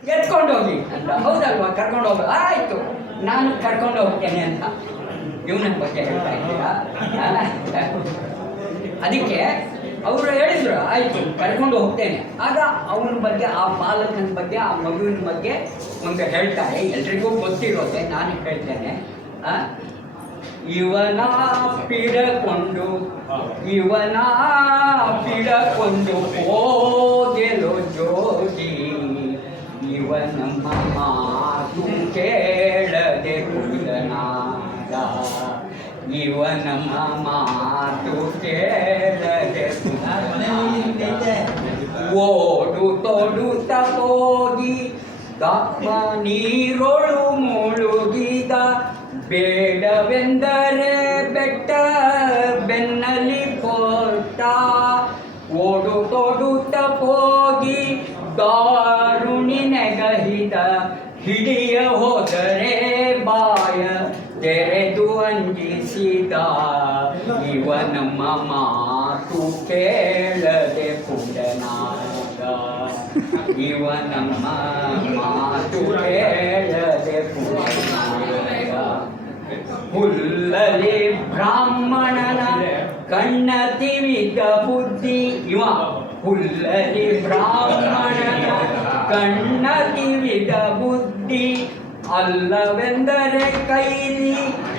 ಎತ್ಕೊಂಡು ಹೋಗಿ ಅಂತ. ಹೌದಲ್ವಾ? ಕರ್ಕೊಂಡು ಹೋಗ ಆಯಿತು, ನಾನು ಕರ್ಕೊಂಡು ಹೋಗ್ತೇನೆ ಅಂತ ಇವನ ಬಗ್ಗೆ ಹೇಳ್ತಾ ಇದ್ದೀರಾ? ಅದಕ್ಕೆ ಅವರು ಹೇಳಿದ್ರು ಆಯಿತು ಕರ್ಕೊಂಡು ಹೋಗ್ತೇನೆ. ಆಗ ಅವನ ಬಗ್ಗೆ, ಆ ಬಾಲಕನ ಬಗ್ಗೆ, ಆ ಮಗುವಿನ ಬಗ್ಗೆ ಒಂದು ಹೇಳ್ತಾರೆ. ಎಲ್ರಿಗೂ ಗೊತ್ತಿರೋದೆ, ನಾನು ಹೇಳ್ತೇನೆ. ಇವನ ಪಿಡಕೊಂಡು ಹೋಗೆಲು ಜೋಗಿ, ಇವನಮ್ಮ ಮಾತು ಕೇಳದೆ ಕುಲನಾದ, ಇವನಮ್ಮ ಮಾತು ಕೇಳದೆ ಓಡು ತೊಡುತ್ತ ಹೋಗಿ ದಪ್ಪ ನೀರೊಳು ಮುಳುಗಿದ, ಬೇಡವೆಂದರೆ ಬೆಟ್ಟ ಬೆನ್ನಲಿ ಪೋಟ, ಓಡು ತೊಡುತ್ತ ಹೋಗಿ ದಾರುಣಿ ನೆಗಹಿದ, ಹಿಡಿಯ ಹೋದರೆ ಬಾಯ ತೆರೆದು ಅಂಜಿಸಿದ, ಇವನಮ್ಮ ಮಾತು ಕೇಳದೆ ಪುಡನಾದ, ಇವನಮ್ಮ ಮಾತು ಕೇಳದೆ ಪುಡನಾದ. ಹುಲ್ಲಲಿ ಬ್ರಾಹ್ಮಣನ ಕಣ್ಣ ತಿವಿದ ಬುದ್ಧಿ, ಇವ ಹುಲ್ಲಲಿ ಬ್ರಾಹ್ಮಣನ ಕಣ್ಣ ತಿವಿದ ಬುದ್ಧಿ, ಅಲ್ಲವೆಂದರೆ ಕೈಲಿ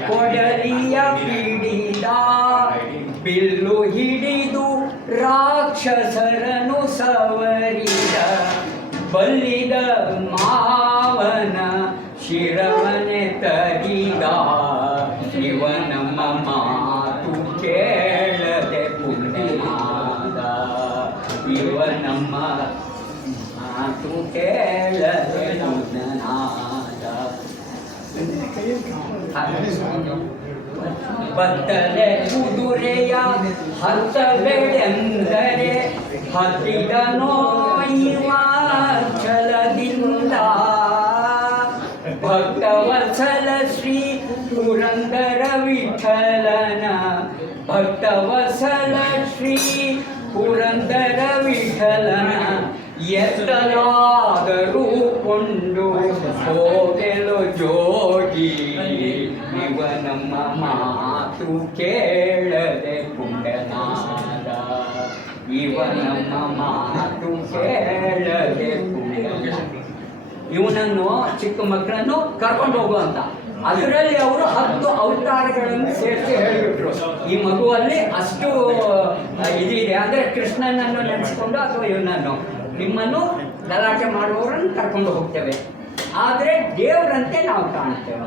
ಕೊಡಲಿಯ ಪಿಡಿದ, ಬಿಲ್ಲು ಹಿಡಿದು ರಾಕ್ಷಸರನು ಸವರಿದ, ಬಲ್ಲಿದ ಮಾವನ ಶಿರವನೆ ತರಿದ, ಇವನಮ್ಮ ಮಾತು ಕೇಳದೆ ಪುಣ್ಯನಾದ, ಇವನಮ್ಮ ಮಾತು ಕೇಳದೆ ಪುಣ್ಯನಾದ. ಬತ್ತಲೆ ಕುದುರೆಯ ಹತ್ತಬೇಡೆಂದರೆ ಹತ್ತಿದನೋ ಇವ ಛಲದಿಂದ, ಭಕ್ತವತ್ಸಲ ಶ್ರೀ ಪುರಂದರ ವಿಠಲನ, ಭಕ್ತವತ್ಸಲ ಶ್ರೀ ಪುರಂದರ ವಿಠಲನ, ಎತ್ತಲಾದರೂ ಕೊಂಡು ಹೋಗೆಲು ಜೋಗಿ, ಇವನಮ್ಮ ಮಾತು ಕೇಳದೆ ಪುಂಡನಾದ, ಇವನಮ್ಮ ಮಾತು ಕೇಳದೆ ಪುಂಡನಾದ. ಇವನನ್ನು ಚಿಕ್ಕ ಮಕ್ಕಳನ್ನು ಕರ್ಕೊಂಡು ಹೋಗುವಂತ, ಅದರಲ್ಲಿ ಅವರು 10 ಅವತಾರಗಳನ್ನು ಸೇರಿಸಿ ಹೇಳಿಬಿಟ್ರು. ಈ ಮಗುವಲ್ಲಿ ಅಷ್ಟು ಇದಿದೆ. ಅಂದರೆ ಕೃಷ್ಣನನ್ನು ನೆನೆಸ್ಕೊಂಡು ಅಥವಾ ಇವನನ್ನು, ನಿಮ್ಮನ್ನು ಗಲಾಟೆ ಮಾಡುವವರನ್ನು ಕರ್ಕೊಂಡು ಹೋಗ್ತೇವೆ, ಆದರೆ ದೇವರಂತೆ ನಾವು ಕಾಣ್ತೇವೆ.